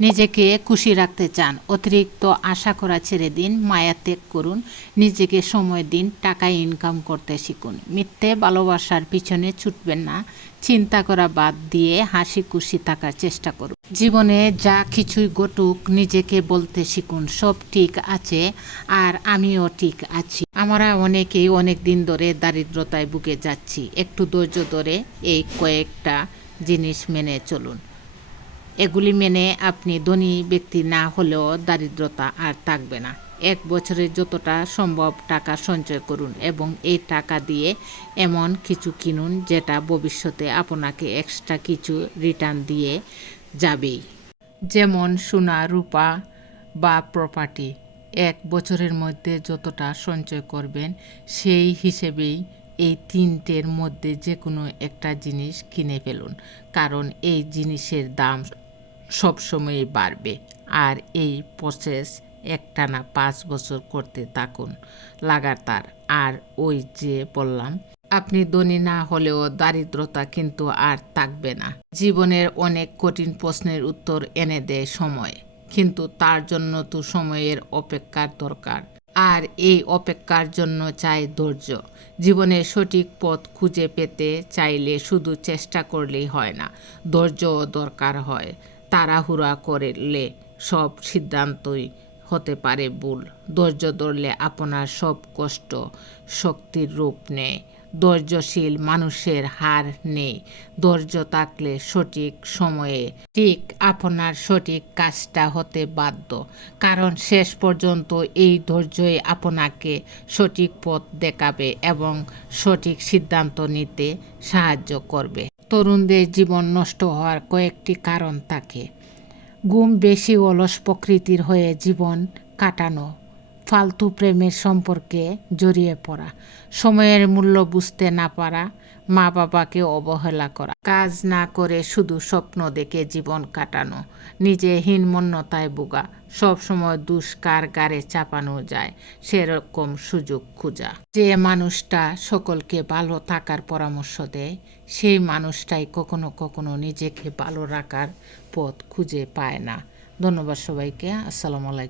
নিজেকে খুশি রাখতে চান, অতিরিক্ত আশা করা ছেড়ে দিন, মায়া ত্যাগ করুন, নিজেকে সময় দিন, টাকা ইনকাম করতে শিখুন। মিথ্যে ভালোবাসার পিছনে ছুটবেন না, চিন্তা করা বাদ দিয়ে হাসি খুশি থাকার চেষ্টা করুন। জীবনে যা কিছুই ঘটুক নিজেকে বলতে শিখুন, সব ঠিক আছে আর আমিও ঠিক আছি। আমরা অনেকেই অনেক দিন ধরে দারিদ্রতায় ভুগে যাচ্ছি। একটু ধৈর্য ধরে এই কয়েকটা জিনিস মেনে চলুন। এগুলি মেনে আপনি ধনী ব্যক্তি না হলেও দারিদ্রতা আর থাকবে না। 1 বছরে যতটা সম্ভব টাকা সঞ্চয় করুন এবং এই টাকা দিয়ে এমন কিছু কিনুন যেটা ভবিষ্যতে আপনাকে এক্সট্রা কিছু রিটার্ন দিয়ে যাবেই, যেমন সোনা, রূপা বা প্রপার্টি। 1 বছরের মধ্যে যতটা সঞ্চয় করবেন সেই হিসেবেই এই তিনটের মধ্যে যে কোনো একটা জিনিস কিনে ফেলুন, কারণ এই জিনিসের দাম সবসময়ই বাড়বে। আর এই প্রসেস একটানা 5 বছর করতে থাকুন লাগাতার। আর ওই যে বললাম, আপনি ধনী না হলেও দারিদ্রতা কিন্তু আর থাকবে না। জীবনের অনেক কঠিন প্রশ্নের উত্তর এনে দেয় সময়, কিন্তু তার জন্য তো সময়ের অপেক্ষার দরকার। আর এই অপেক্ষার জন্য চাই ধৈর্য। জীবনের সঠিক পথ খুঁজে পেতে চাইলে শুধু চেষ্টা করলেই হয় না, ধৈর্যও দরকার হয়। তাড়াহুড়া করলে সব সিদ্ধান্তই হতে পারে ভুল। ধৈর্য ধরলে আপনার সব কষ্ট শক্তির রূপ নেয়। ধৈর্যশীল মানুষের হার নেই। ধৈর্য থাকলে সঠিক সময়ে ঠিক আপনার সঠিক কাজটা হতে বাধ্য, কারণ শেষ পর্যন্ত এই ধৈর্যই আপনাকে সঠিক পথ দেখাবে এবং সঠিক সিদ্ধান্ত নিতে সাহায্য করবে। তরুণদের জীবন নষ্ট হওয়ার কয়েকটি কারণ থাকে। ঘুম বেশি, অলস প্রকৃতির হয়ে জীবন কাটানো, ফালতু প্রেমের সম্পর্কে জড়িয়ে পড়া, সময়ের মূল্য বুঝতে না পারা, মা বাবাকে অবহেলা করা, কাজ না করে শুধু স্বপ্ন দেখে জীবন কাটানো, নিজে হীনমন্যতায় ভোগা, সবসময় দোষ কার গাড়ে চাপানো যায় সেরকম সুযোগ খোঁজা। যে মানুষটা সকলকে ভালো থাকার পরামর্শ দেয় সেই মানুষটাই কখনো কখনো নিজেকে ভালো রাখার পথ খুঁজে পায় না। ধন্যবাদ সবাইকে। আসসালামু আলাইকুম।